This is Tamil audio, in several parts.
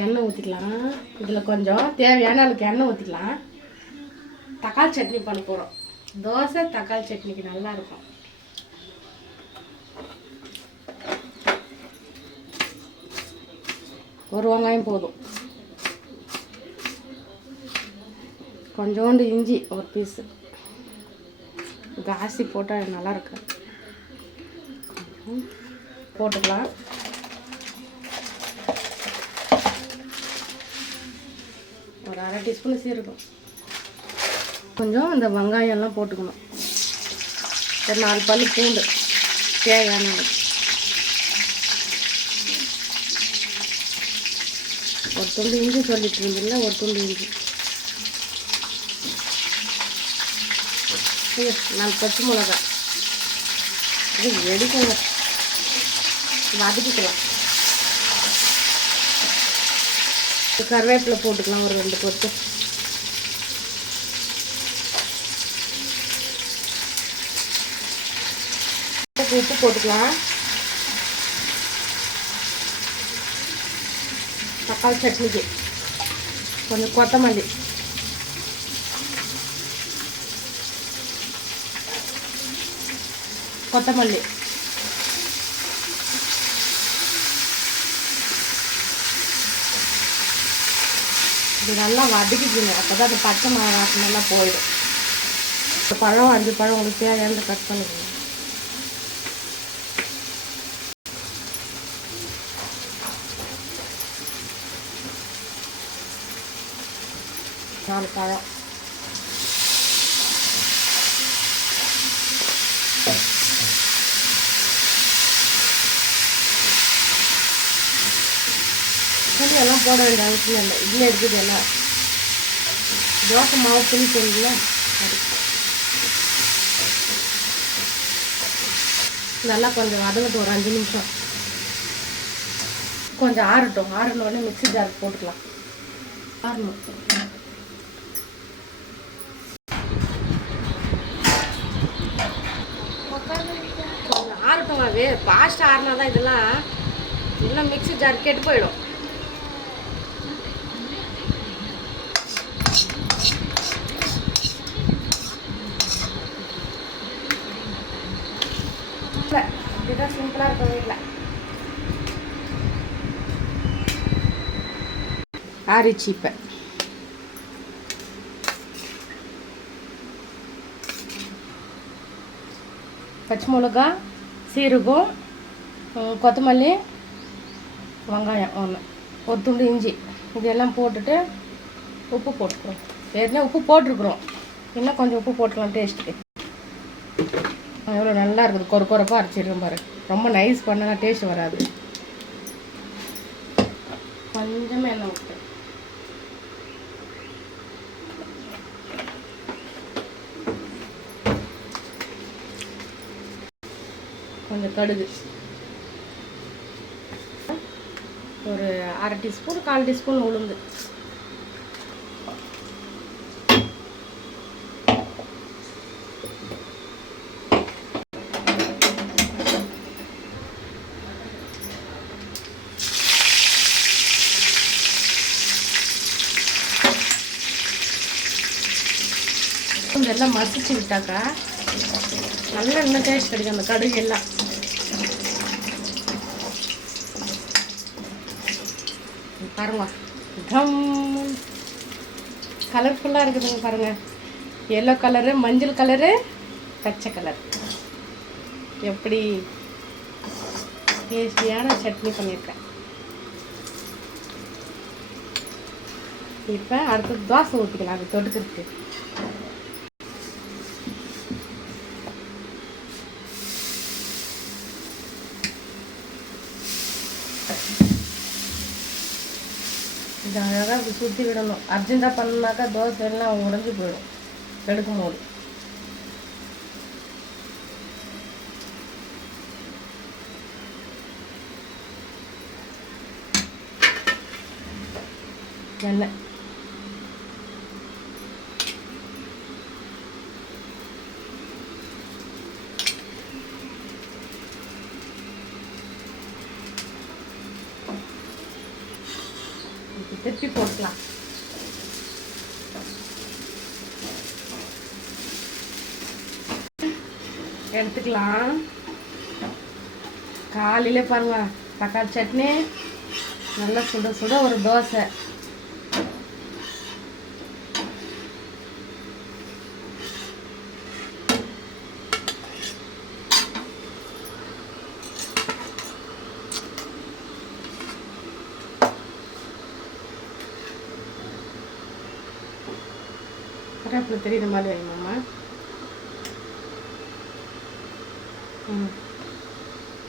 எண்ணெய் ஊற்றிக்கலாம். இதில் கொஞ்சம் தேவையான அளவுக்கு எண்ணெய் ஊற்றிக்கலாம். தக்காளி சட்னி பண்ண போகிறோம். தோசை தக்காளி சட்னிக்கு நல்லாயிருக்கும். ஒரு வெங்காயம் போதும். கொஞ்சோண்டு இஞ்சி ஒரு பீஸு. காசி போட்டால் நல்லாயிருக்கு. போட்டுக்கலாம். ஒரு அரை டீஸ்பூன் சீரகம். கொஞ்சம் இந்த வெங்காயம்லாம் போட்டுக்கணும். ஒரு 4 பல்லு பூண்டு தேவையான அளவு. ஒரு துண்டு இஞ்சி சொல்லிட்டு இருந்தில்ல, ஒரு துண்டு இஞ்சி. 4 பச்சை மிளகாய். இது எடுக்கங்க, வதக்கிக்கலாம். கருவேப்பிலை போட்டுக்கலாம் ஒரு 2 கொத்து. உப்பு போட்டுக்கலாம். தக்காளி சட்னிக்கு கொஞ்சம் கொத்தமல்லி. இது நல்லா வதக்கிக்கணும். அப்போ தான் அது பச்சை வாசனை நல்லா போயிடும். பழம் 5 பழம் உங்களுக்கு தேவையான கட் பண்ணிக்கணும். நாலு பழம். எல்லாம் போட வேண்டிய அவசியம் இல்லை. இதில் இருக்குது எல்லாம். தோசை மாவு புளி போடுங்களா, அது நல்லா கொஞ்சம் வதங்கட்டும். ஒரு 5 நிமிஷம் கொஞ்சம் ஆறட்டும். ஆறினோடனே மிக்ஸி ஜாருக்கு போட்டுக்கலாம். ஆறணும். கொஞ்சம் ஆறட்டும். ஃபாஸ்ட்டாக ஆறினா தான் இதெல்லாம் இன்னும் மிக்ஸி ஜார் கெட்டு போயிடும். இதுதான் சிம்பிளாக இருக்கும் வீட்டில். ஆரிச்சு இப்போ பச்சை மிளகா, சீரகம், கொத்தமல்லி, வெங்காயம் ஒன்று, ஒரு துண்டு இஞ்சி, இதெல்லாம் போட்டுட்டு உப்பு போட்டுக்கிறோம். ஏற்கனவே உப்பு போட்டிருக்குறோம். இன்னும் கொஞ்சம் உப்பு போட்டுக்கலாம் டேஸ்ட்டுக்கு. எவ்வளோ நல்லா இருக்குது. கொரப்பாக அரைச்சிடுறோம் பாரு. ரொம்ப நைஸ் பண்ணனா டேஸ்ட் வராது. கொஞ்சமாக எண்ணெய் ஊற்று. கொஞ்சம் கடுகு, ஒரு அரை டீஸ்பூன் 1/4 டீஸ்பூன் உளுந்து, எல்லாம் மசிச்சு விட்டாக்கா நல்லா இன்னும் டேஸ்ட் கிடைக்கும். அந்த கடுகு எல்லாம் பாருங்க, கலர்ஃபுல்லாக இருக்குதுங்க பாருங்க. எல்லோ கலரு, மஞ்சள் கலரு, பச்சை கலர். எப்படி டேஸ்டியான சட்னி பண்ணியிருக்கேன். இப்போ அடுத்து தோசை ஊற்றிக்கலாம். அது தொட்டுக்கிறதுக்கு இது அழகாக அப்படி சுற்றி விடணும். அர்ஜென்ட்டாக பண்ணாக்கா தோசை எல்லாம் உடஞ்சி போயிடும் எடுக்கும் போது. எண்ணெய் திருப்பி போட்டுக்கலாம். எடுத்துக்கலாம். காலையில பாருங்க தக்காளி சட்னி, நல்லா சுட சுட ஒரு தோசை. கருவேப்பிலை தெரியுற மாதிரி வைமாம்மா.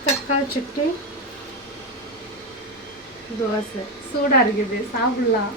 தக்காளி சட்னி, தோசை சூடாக இருக்குது, சாப்பிடலாம்.